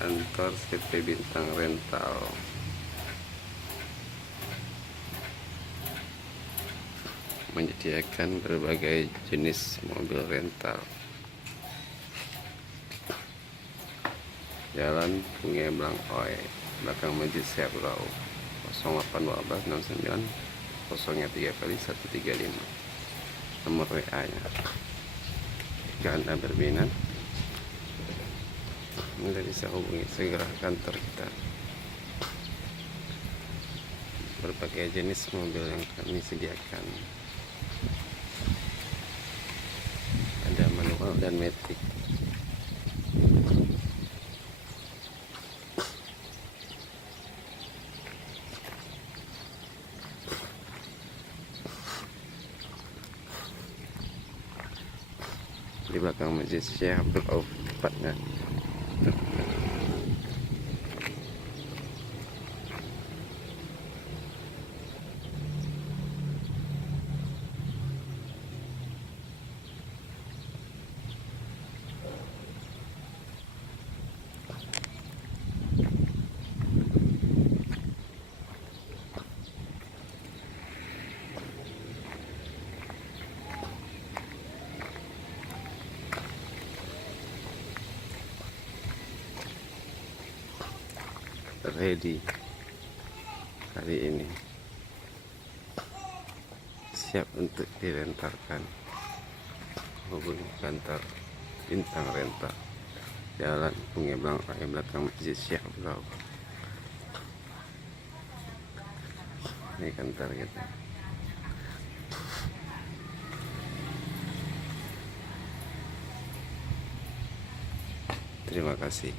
Kantor CP Bintang Rental menyediakan berbagai jenis mobil rental. Jalan Punge Blangkoi, belakang Masjid Syablau, 0812 69 03 kali 135. Nomor WA nya. Jika Anda berminat, Anda bisa hubungi segera kantor kita. Berbagai jenis mobil yang kami sediakan, ada manual dan matic. Di belakang Masjid Syekh Abdul Auf tepatnya. Ready kali ini, siap untuk direntalkan. Hubungi kantor Bintang Rental, Jalan Punge Blangkoi, belakang Masjid Syekh Abdul. Ini kantor kita. Terima kasih.